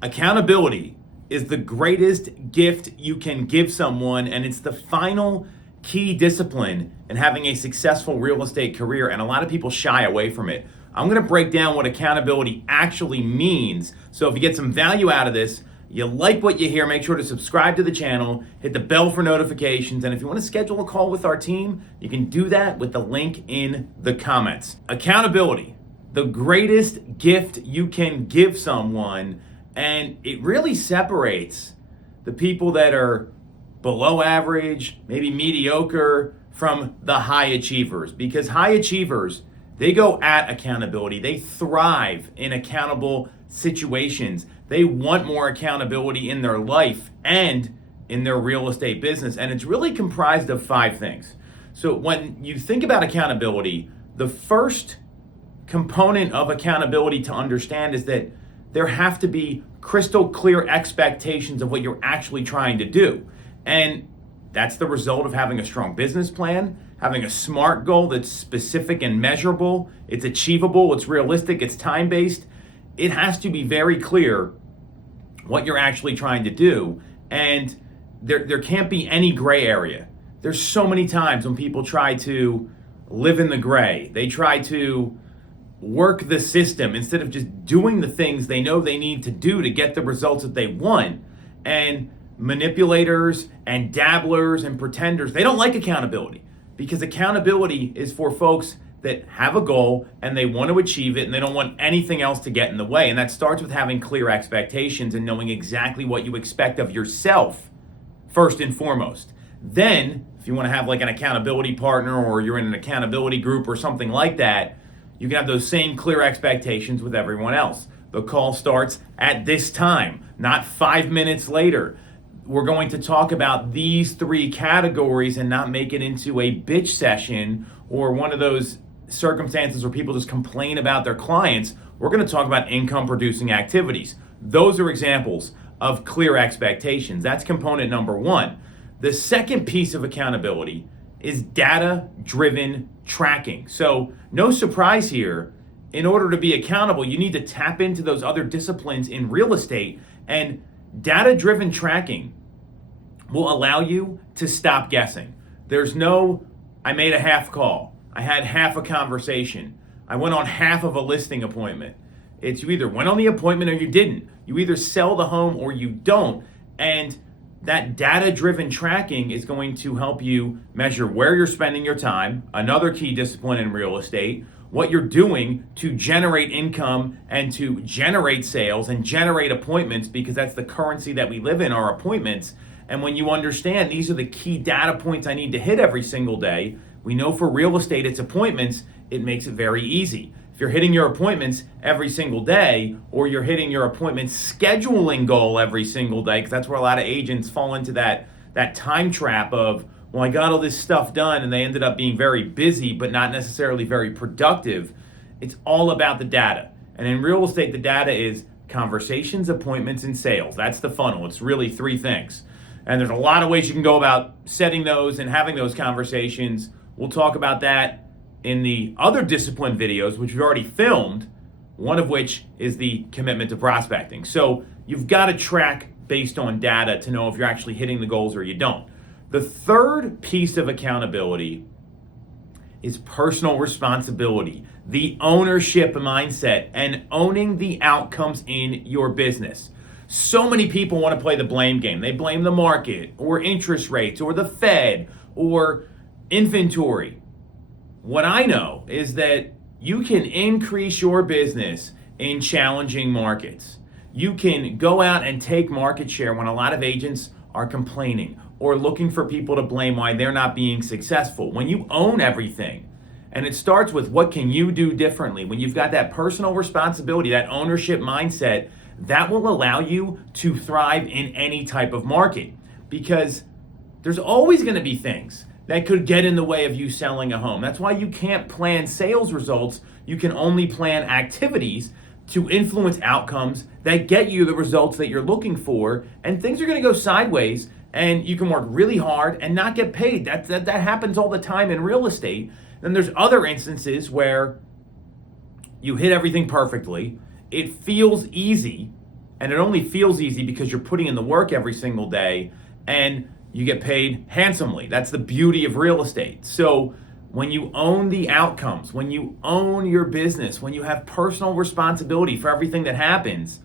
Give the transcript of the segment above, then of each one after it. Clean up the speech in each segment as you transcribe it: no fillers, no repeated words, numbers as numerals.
Accountability is the greatest gift you can give someone, and it's the final key discipline in having a successful real estate career, and a lot of people shy away from it. I'm going to break down what accountability actually means. So if you get some value out of this, you like what you hear, make sure to subscribe to the channel, hit the bell for notifications, and if you want to schedule a call with our team, you can do that with the link in the comments. Accountability, the greatest gift you can give someone, and it really separates the people that are below average, maybe mediocre, from the high achievers. Because high achievers, they go at accountability. They thrive in accountable situations. They want more accountability in their life and in their real estate business. And it's really comprised of 5 things. So when you think about accountability, the first component of accountability to understand is that there have to be crystal clear expectations of what you're actually trying to do. And that's the result of having a strong business plan, having a SMART goal that's specific and measurable, it's achievable, it's realistic, it's time-based. It has to be very clear what you're actually trying to do, and there can't be any gray area. There's so many times when people try to live in the gray. They try to work the system instead of just doing the things they know they need to do to get the results that they want. And manipulators and dabblers and pretenders, they don't like accountability, because accountability is for folks that have a goal and they want to achieve it and they don't want anything else to get in the way. And that starts with having clear expectations and knowing exactly what you expect of yourself first and foremost. Then, if you want to have like an accountability partner, or you're in an accountability group or something like that, you can have those same clear expectations with everyone else. The call starts at this time, not 5 minutes later. We're going to talk about these 3 categories and not make it into a bitch session or one of those circumstances where people just complain about their clients. We're going to talk about income producing activities. Those are examples of clear expectations. That's component number 1. The second piece of accountability is data-driven tracking. So no surprise here, in order to be accountable, you need to tap into those other disciplines in real estate, and data-driven tracking will allow you to stop guessing. There's no, I made a half call, I had half a conversation, I went on half of a listing appointment. It's you either went on the appointment or you didn't. You either sell the home or you don't. And that data-driven tracking is going to help you measure where you're spending your time, another key discipline in real estate, what you're doing to generate income and to generate sales and generate appointments, because that's the currency that we live in, our appointments. And when you understand these are the key data points I need to hit every single day, we know for real estate it's appointments, it makes it very easy. If you're hitting your appointments every single day, or you're hitting your appointment scheduling goal every single day, because that's where a lot of agents fall into that time trap of, well, I got all this stuff done, and they ended up being very busy, but not necessarily very productive. It's all about the data. And in real estate, the data is conversations, appointments, and sales. That's the funnel. It's really 3 things. And there's a lot of ways you can go about setting those and having those conversations. We'll talk about that in the other discipline videos, which we've already filmed, one of which is the commitment to prospecting. So you've got to track based on data to know if you're actually hitting the goals or you don't. The third piece of accountability is personal responsibility, the ownership mindset, and owning the outcomes in your business. So many people want to play the blame game. They blame the market or interest rates or the Fed or inventory. What I know is that you can increase your business in challenging markets. You can go out and take market share when a lot of agents are complaining or looking for people to blame why they're not being successful. When you own everything, and it starts with what can you do differently, when you've got that personal responsibility, that ownership mindset, that will allow you to thrive in any type of market, because there's always going to be things that could get in the way of you selling a home. That's why you can't plan sales results. You can only plan activities to influence outcomes that get you the results that you're looking for. And things are going to go sideways, and you can work really hard and not get paid. That happens all the time in real estate. Then there's other instances where you hit everything perfectly. It feels easy, And it only feels easy because you're putting in the work every single day and you get paid handsomely. That's the beauty of real estate. So when you own the outcomes, when you own your business, when you have personal responsibility for everything that happens,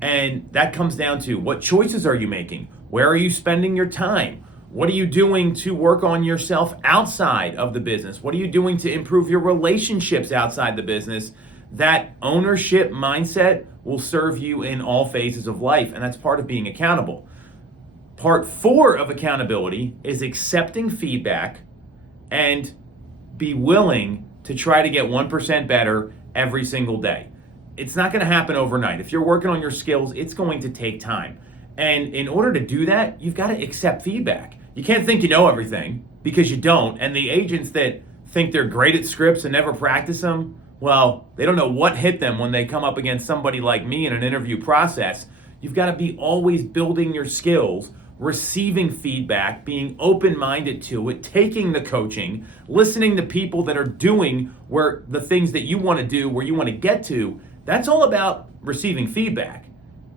and that comes down to what choices are you making? Where are you spending your time? What are you doing to work on yourself outside of the business? What are you doing to improve your relationships outside the business? That ownership mindset will serve you in all phases of life, and that's part of being accountable. Part 4 of accountability is accepting feedback and be willing to try to get 1% better every single day. It's not going to happen overnight. If you're working on your skills, it's going to take time. And in order to do that, you've got to accept feedback. You can't think you know everything because you don't. And the agents that think they're great at scripts and never practice them, well, they don't know what hit them when they come up against somebody like me in an interview process. You've got to be always building your skills, receiving feedback, being open-minded to it, taking the coaching, listening to people that are doing where the things that you want to do, where you want to get to. That's all about receiving feedback.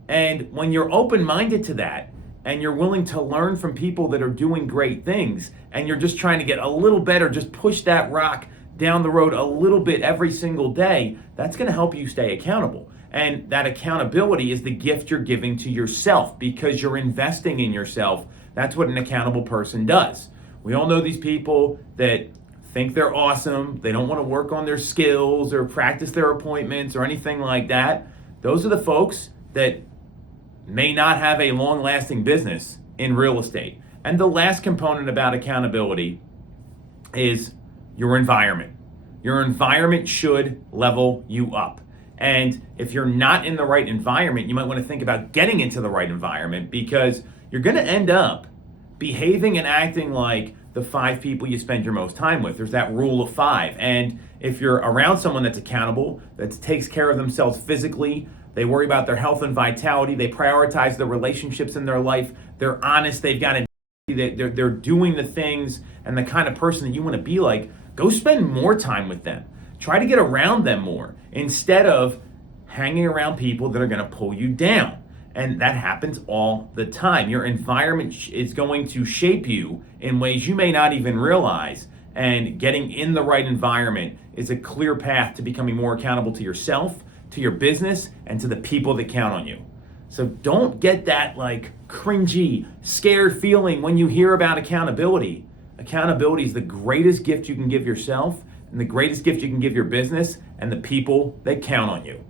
And when you're open-minded to that, and you're willing to learn from people that are doing great things, and you're just trying to get a little better, just push that rock down the road a little bit every single day, that's going to help you stay accountable. And that accountability is the gift you're giving to yourself because you're investing in yourself. That's what an accountable person does. We all know these people that think they're awesome. They don't want to work on their skills or practice their appointments or anything like that. Those are the folks that may not have a long-lasting business in real estate. And the last component about accountability is your environment. Your environment should level you up. And if you're not in the right environment, you might want to think about getting into the right environment because you're going to end up behaving and acting like the 5 people you spend your most time with. There's that rule of 5. And if you're around someone that's accountable, that takes care of themselves physically, they worry about their health and vitality, they prioritize the relationships in their life, they're honest, they've got they're doing the things and the kind of person that you want to be like, go spend more time with them. Try to get around them more instead of hanging around people that are going to pull you down. And that happens all the time. Your environment is going to shape you in ways you may not even realize. And getting in the right environment is a clear path to becoming more accountable to yourself, to your business, and to the people that count on you. So don't get that like cringy, scared feeling when you hear about accountability. Accountability is the greatest gift you can give yourself and the greatest gift you can give your business and the people that count on you.